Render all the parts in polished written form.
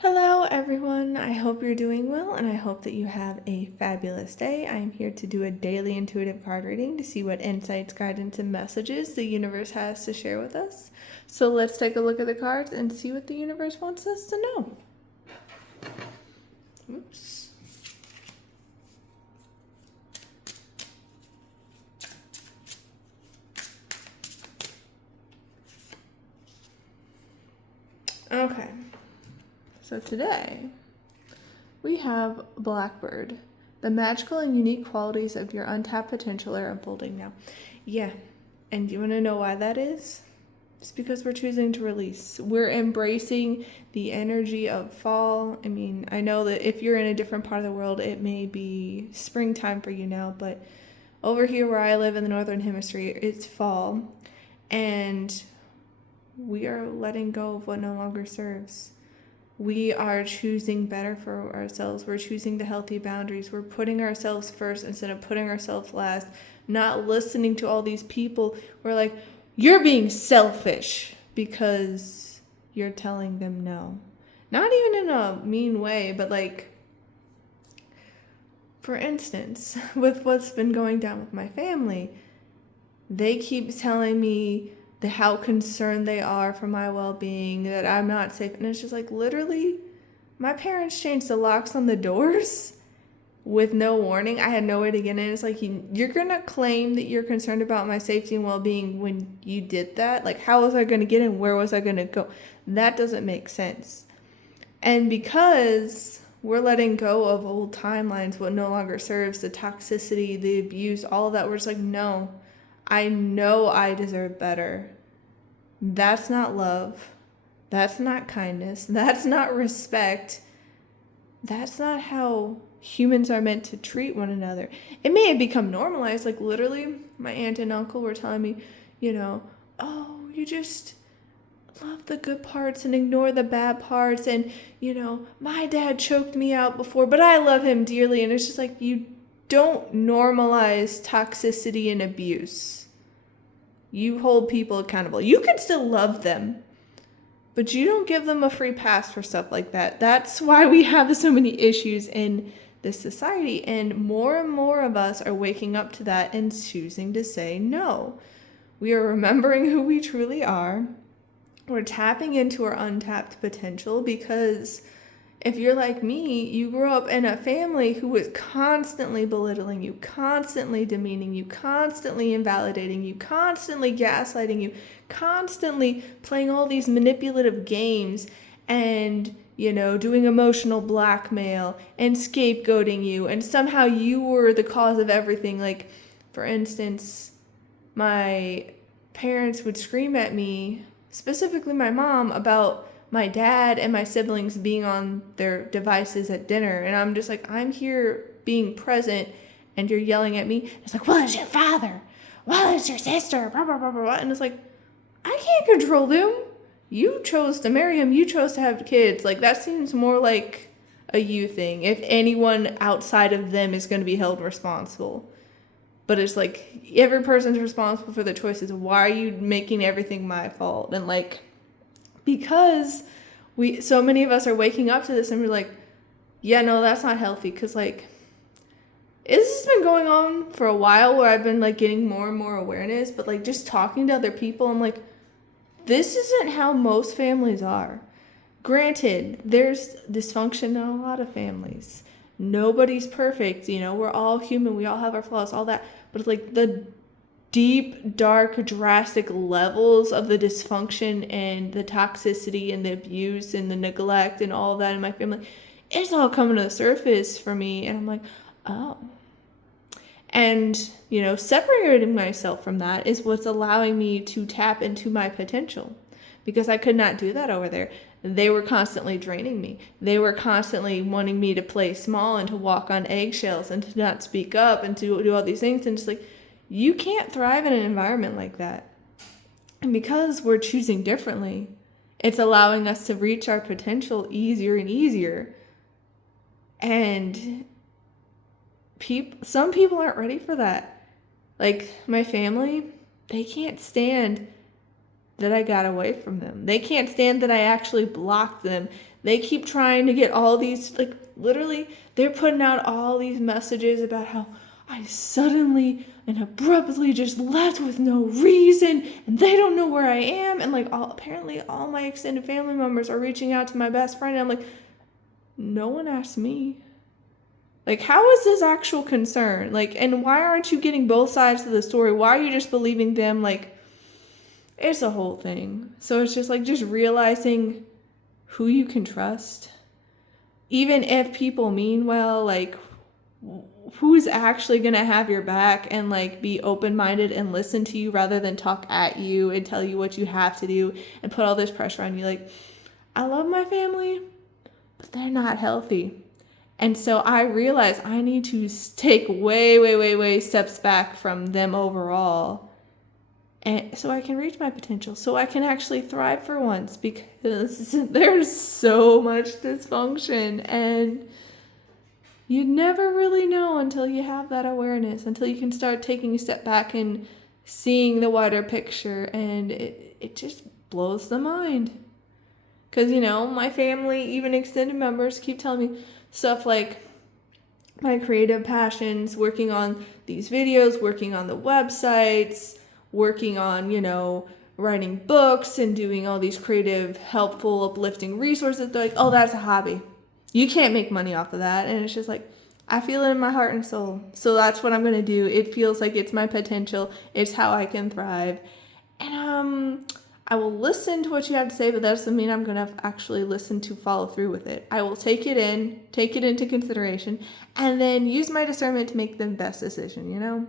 Hello, everyone. I hope you're doing well, and I hope that you have a fabulous day. I am here to do a daily intuitive card reading to see what insights, guidance, and messages the universe has to share with us. So let's take a look at the cards and see what the universe wants us to know. Oops. Okay. So today, we have Blackbird. The magical and unique qualities of your untapped potential are unfolding now. Yeah, and do you want to know why that is? It's because we're choosing to release. We're embracing the energy of fall. I mean, I know that if you're in a different part of the world, it may be springtime for you now, but over here where I live in the Northern Hemisphere, it's fall, and we are letting go of what no longer serves. We are choosing better for ourselves. We're choosing the healthy boundaries. We're putting ourselves first instead of putting ourselves last. Not listening to all these people who are like, you're being selfish because you're telling them no. Not even in a mean way, but like, for instance, with what's been going down with my family, they keep telling me how concerned they are for my well-being, that I'm not safe. And it's just like, literally, my parents changed the locks on the doors with no warning. I had no way to get in. It's like, you're going to claim that you're concerned about my safety and well-being when you did that? Like, how was I going to get in? Where was I going to go? That doesn't make sense. And because we're letting go of old timelines, what no longer serves, the toxicity, the abuse, all of that, we're just like, no. I know I deserve better. That's not love. That's not kindness. That's not respect. That's not how humans are meant to treat one another. It may have become normalized. Like, literally, my aunt and uncle were telling me, oh, you just love the good parts and ignore the bad parts. And, my dad choked me out before, but I love him dearly. And it's just like, you don't normalize toxicity and abuse. You hold people accountable. You can still love them, but you don't give them a free pass for stuff like that. That's why we have so many issues in this society, and more of us are waking up to that and choosing to say no. We are remembering who we truly are. We're tapping into our untapped potential, because if you're like me, you grew up in a family who was constantly belittling you, constantly demeaning you, constantly invalidating you, constantly gaslighting you, constantly playing all these manipulative games and, doing emotional blackmail and scapegoating you. And somehow you were the cause of everything. Like, for instance, my parents would scream at me, specifically my mom, about my dad and my siblings being on their devices at dinner. And I'm just like, I'm here being present and you're yelling at me. It's like, well, it's your father. Well, it's your sister. Blah, blah, blah, blah. And it's like, I can't control them. You chose to marry him. You chose to have kids. Like, that seems more like a you thing. If anyone outside of them is going to be held responsible. But it's like, every person's responsible for their choices. Why are you making everything my fault? And like, because so many of us are waking up to this and we're like, yeah, no, that's not healthy. Because like, this has been going on for a while where I've been like getting more and more awareness, but like just talking to other people, I'm like, this isn't how most families are. Granted, there's dysfunction in a lot of families. Nobody's perfect, we're all human, we all have our flaws, all that. But like the deep, dark, drastic levels of the dysfunction and the toxicity and the abuse and the neglect and all of that in my family, it's all coming to the surface for me. And I'm like, oh. And, separating myself from that is what's allowing me to tap into my potential, because I could not do that over there. They were constantly draining me. They were constantly wanting me to play small and to walk on eggshells and to not speak up and to do all these things. And just like, you can't thrive in an environment like that. And because we're choosing differently, it's allowing us to reach our potential easier and easier. And some people aren't ready for that. Like my family, they can't stand that I got away from them. They can't stand that I actually blocked them. They keep trying to get all these, like, literally, they're putting out all these messages about how I suddenly and abruptly just left with no reason, and they don't know where I am. And, like, apparently all my extended family members are reaching out to my best friend. And I'm like, no one asked me. Like, how is this actual concern? Like, and why aren't you getting both sides of the story? Why are you just believing them? Like, it's a whole thing. So it's just like, just realizing who you can trust. Even if people mean well, like, who's actually going to have your back and, like, be open-minded and listen to you rather than talk at you and tell you what you have to do and put all this pressure on you. Like, I love my family, but they're not healthy. And so I realize I need to take way steps back from them overall, and so I can reach my potential, so I can actually thrive for once, because there's so much dysfunction, and you never really know until you have that awareness, until you can start taking a step back and seeing the wider picture, and it just blows the mind. Because, you know, my family, even extended members, keep telling me stuff like my creative passions, working on these videos, working on the websites, working on, you know, writing books and doing all these creative, helpful, uplifting resources. They're like, oh, that's a hobby. You can't make money off of that. And it's just like, I feel it in my heart and soul. So that's what I'm going to do. It feels like it's my potential. It's how I can thrive. And I will listen to what you have to say, but that doesn't mean I'm going to actually listen to follow through with it. I will take it into consideration, and then use my discernment to make the best decision, you know?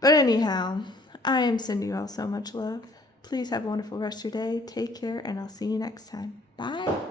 But anyhow, I am sending you all so much love. Please have a wonderful rest of your day. Take care, and I'll see you next time. Bye.